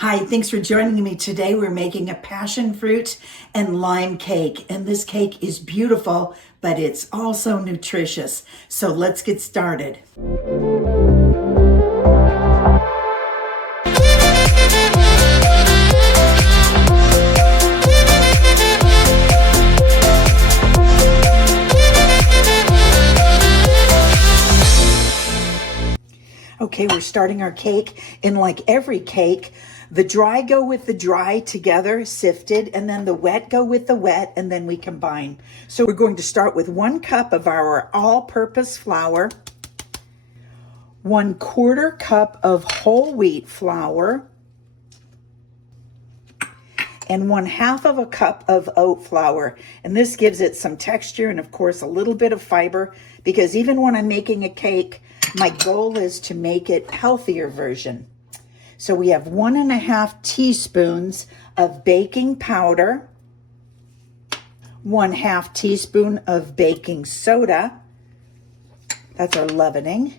Hi, thanks for joining me today. We're making a passion fruit and lime cake, and this cake is beautiful, but it's also nutritious. So let's get started. Okay, we're starting our cake, and like every cake, the dry go with the dry together, sifted, and then the wet go with the wet, and then we combine. So we're going to start with 1 cup of our all-purpose flour, 1/4 cup of whole wheat flour, and 1/2 of a cup of oat flour. And this gives it some texture and of course a little bit of fiber, because even when I'm making a cake, my goal is to make it healthier version. So we have 1.5 teaspoons of baking powder, 1/2 teaspoon of baking soda, that's our leavening,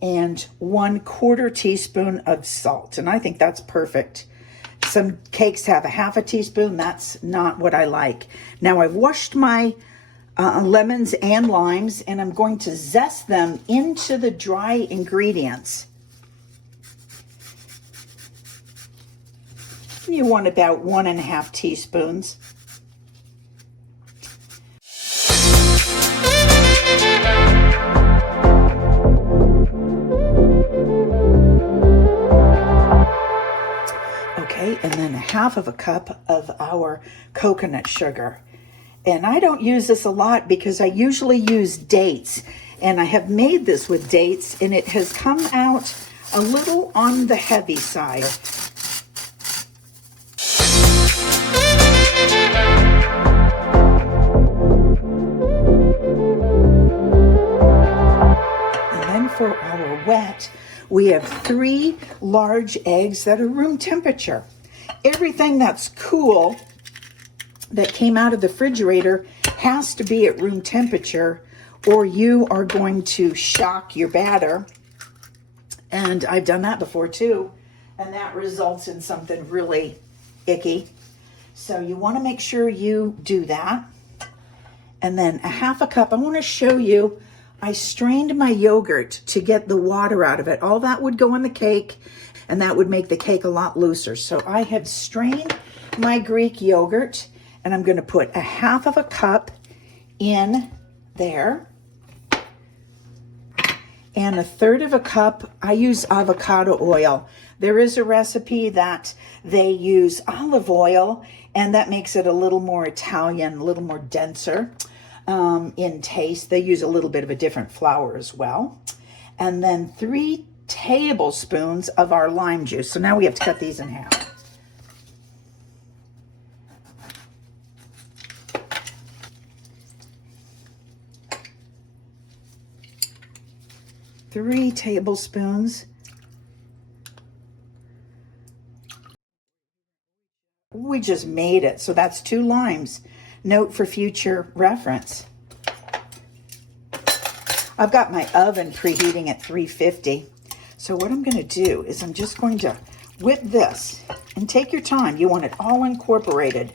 and 1/4 teaspoon of salt. And I think that's perfect. Some cakes have 1/2 teaspoon. That's not what I like. Now I've washed my lemons and limes, and I'm going to zest them into the dry ingredients. You want about 1.5 teaspoons. Okay, and then 1/2 of a cup of our coconut sugar. And I don't use this a lot because I usually use dates. And I have made this with dates, and it has come out a little on the heavy side. And then for our wet, we have 3 large eggs that are room temperature. Everything that's cool that came out of the refrigerator has to be at room temperature, or you are going to shock your batter. And I've done that before too, and that results in something really icky. So you want to make sure you do that. And then 1/2 cup, I want to show you, I strained my yogurt to get the water out of it. All that would go in the cake, and that would make the cake a lot looser. So I have strained my Greek yogurt, and I'm going to put 1/2 cup in there. And 1/3 cup, I use avocado oil. There is a recipe that they use olive oil, and that makes it a little more Italian, a little more denser in taste. They use a little bit of a different flour as well. And then 3 tablespoons of our lime juice. So now we have to cut these in half. 3 tablespoons. We just made it, so that's 2 limes. Note for future reference. I've got my oven preheating at 350. So what I'm going to do is I'm just going to whip this, and take your time. You want it all incorporated.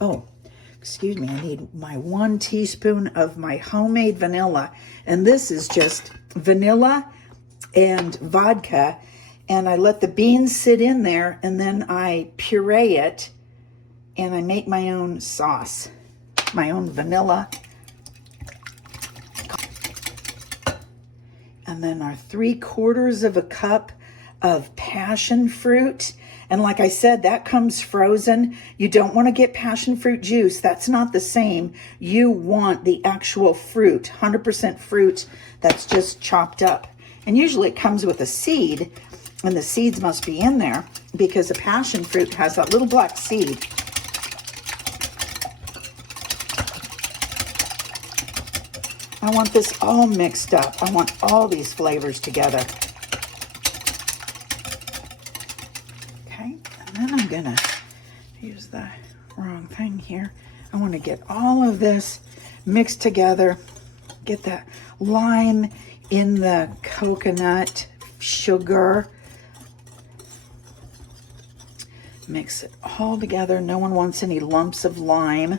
Oh, excuse me, I need my 1 teaspoon of my homemade vanilla, and this is just vanilla and vodka, and I let the beans sit in there, and then I puree it, and I make my own sauce, my own vanilla. And then our 3/4 cup of passion fruit. And like I said, that comes frozen. You don't want to get passion fruit juice. That's not the same. You want the actual fruit, 100% fruit that's just chopped up. And usually it comes with a seed, and the seeds must be in there because the passion fruit has that little black seed. I want this all mixed up. I want all these flavors together. Then I'm gonna use the wrong thing here. I want to get all of this mixed together, get that lime in the coconut sugar. Mix it all together. No one wants any lumps of lime.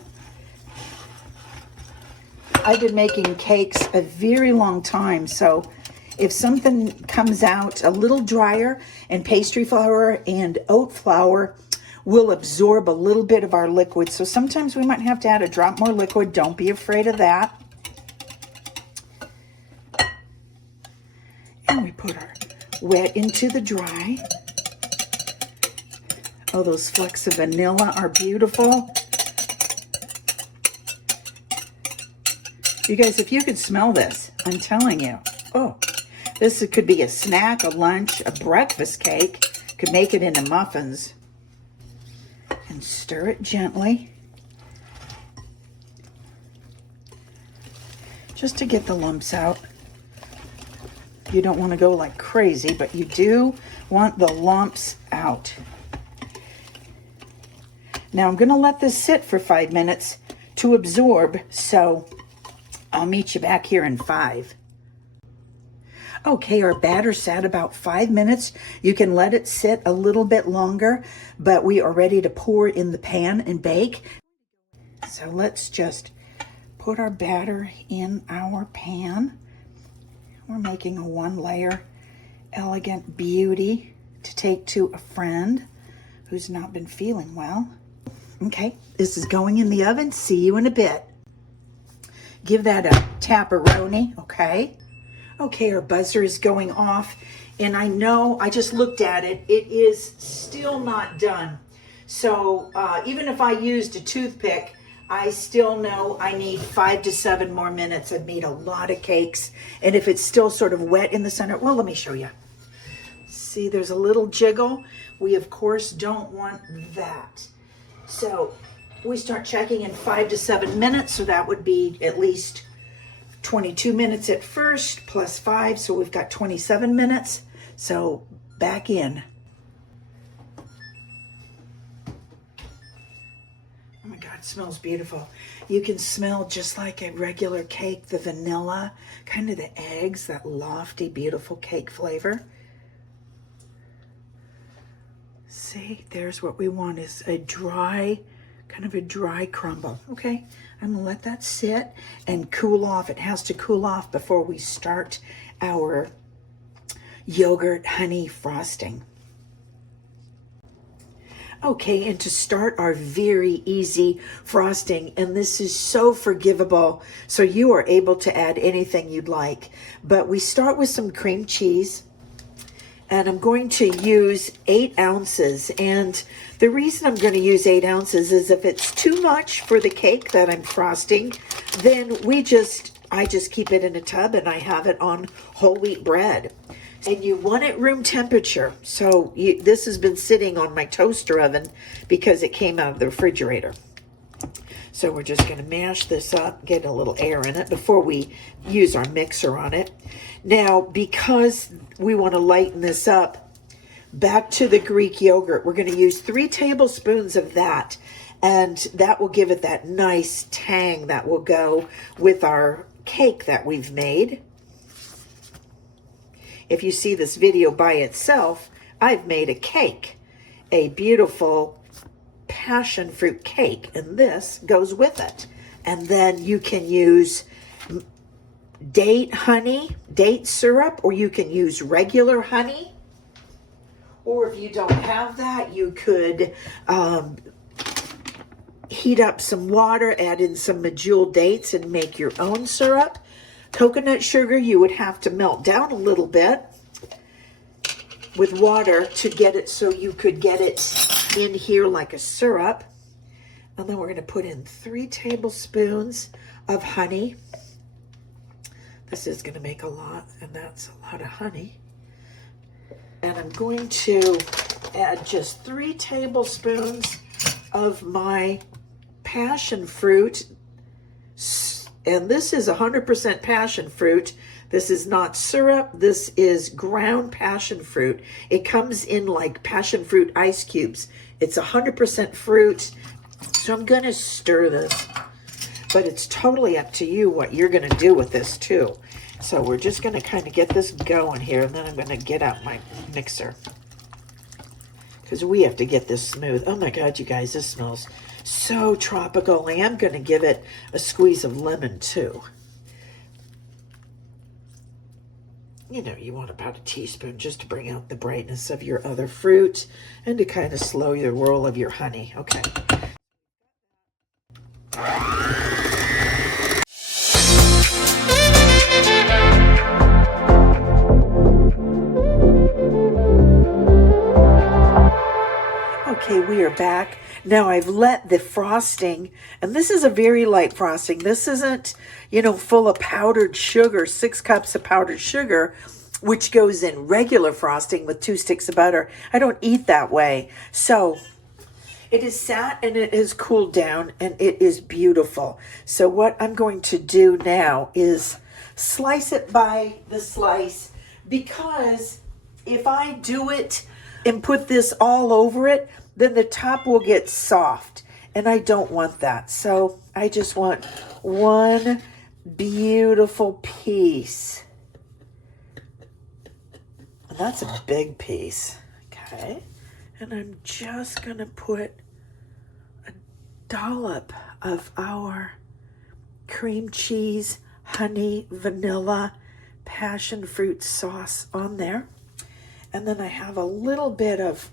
I've been making cakes a very long time, so if something comes out a little drier, and pastry flour and oat flour will absorb a little bit of our liquid, so sometimes we might have to add a drop more liquid. Don't be afraid of that. And we put our wet into the dry. Oh, those flecks of vanilla are beautiful. You guys, if you could smell this, I'm telling you, oh, this could be a snack, a lunch, a breakfast cake. Could make it into muffins. And stir it gently. Just to get the lumps out. You don't want to go like crazy, but you do want the lumps out. Now I'm going to let this sit for 5 minutes to absorb, so I'll meet you back here in 5. Okay, our batter sat about 5 minutes. You can let it sit a little bit longer, but we are ready to pour it in the pan and bake. So let's just put our batter in our pan. We're making a 1-layer elegant beauty to take to a friend who's not been feeling well. Okay, this is going in the oven. See you in a bit. Give that a tapperoni, okay? Okay, our buzzer is going off, and I know, I just looked at it, it is still not done. So even if I used a toothpick, I still know I need 5 to 7 more minutes. I've made a lot of cakes, and if it's still sort of wet in the center, well, let me show you. See, there's a little jiggle. We, of course, don't want that. So we start checking in 5 to 7 minutes, so that would be at least 22 minutes at first, plus 5, so we've got 27 minutes. So back in. Oh my God, it smells beautiful. You can smell just like a regular cake, the vanilla, kind of the eggs, that lofty, beautiful cake flavor. See, there's what we want, is a dry, kind of a dry crumble. Okay, I'm gonna let that sit and cool off. It has to cool off before we start our yogurt honey frosting. Okay, and to start our very easy frosting, and this is so forgivable, so you are able to add anything you'd like, but we start with some cream cheese. And I'm going to use 8 ounces. And the reason I'm going to use 8 ounces is if it's too much for the cake that I'm frosting, then I just keep it in a tub and I have it on whole wheat bread. And you want it room temperature. So this has been sitting on my toaster oven because it came out of the refrigerator. So we're just going to mash this up, get a little air in it before we use our mixer on it. Now, because we want to lighten this up, back to the Greek yogurt, we're going to use 3 tablespoons of that, and that will give it that nice tang that will go with our cake that we've made. If you see this video by itself, I've made a cake, a beautiful passion fruit cake, and this goes with it. And then you can use date syrup, or you can use regular honey. Or if you don't have that, you could heat up some water, add in some medjool dates, and make your own syrup. Coconut sugar, you would have to melt down a little bit with water to get it so you could get it in here like a syrup. And then we're going to put in 3 tablespoons of honey. This is going to make a lot, and that's a lot of honey. And I'm going to add just 3 tablespoons of my passion fruit. And this is 100% passion fruit. This is not syrup. This is ground passion fruit. It comes in like passion fruit ice cubes. It's 100% fruit. So I'm going to stir this. But it's totally up to you what you're going to do with this too. So we're just going to kind of get this going here, and then I'm going to get out my mixer. because we have to get this smooth. Oh my God, you guys, this smells so tropical. I am going to give it a squeeze of lemon too. You know, you want about a teaspoon just to bring out the brightness of your other fruit and to kind of slow the roll of your honey. Okay. Okay, we are back. Now I've let the frosting, and this is a very light frosting. This isn't, you know, full of powdered sugar, 6 cups of powdered sugar, which goes in regular frosting with 2 sticks of butter. I don't eat that way. So it is sat and it has cooled down and it is beautiful. So what I'm going to do now is slice it by the slice, because if I do it and put this all over it, then the top will get soft, and I don't want that. So I just want one beautiful piece. And that's a big piece. Okay. And I'm just going to put a dollop of our cream cheese, honey, vanilla, passion fruit sauce on there. And then I have a little bit of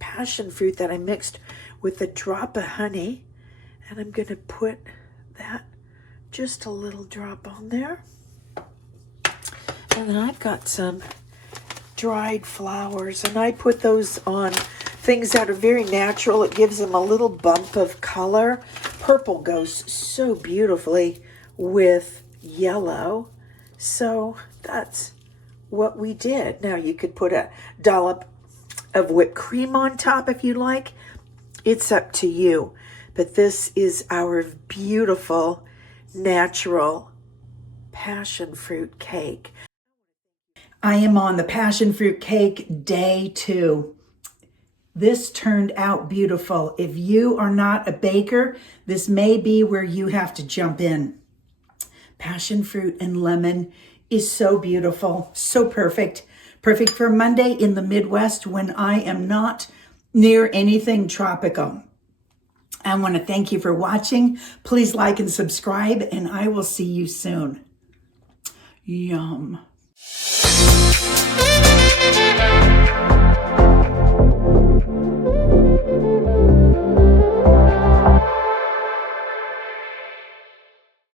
passion fruit that I mixed with a drop of honey, and I'm going to put that, just a little drop on there. And then I've got some dried flowers, and I put those on things that are very natural. It gives them a little bump of color. Purple goes so beautifully with yellow. So that's what we did. Now you could put a dollop of whipped cream on top if you like. It's up to you. But this is our beautiful, natural passion fruit cake. I am on the passion fruit cake day 2. This turned out beautiful. If you are not a baker, this may be where you have to jump in. Passion fruit and lemon is so beautiful, so perfect. Perfect for Monday in the Midwest when I am not near anything tropical. I want to thank you for watching. Please like and subscribe, and I will see you soon. Yum.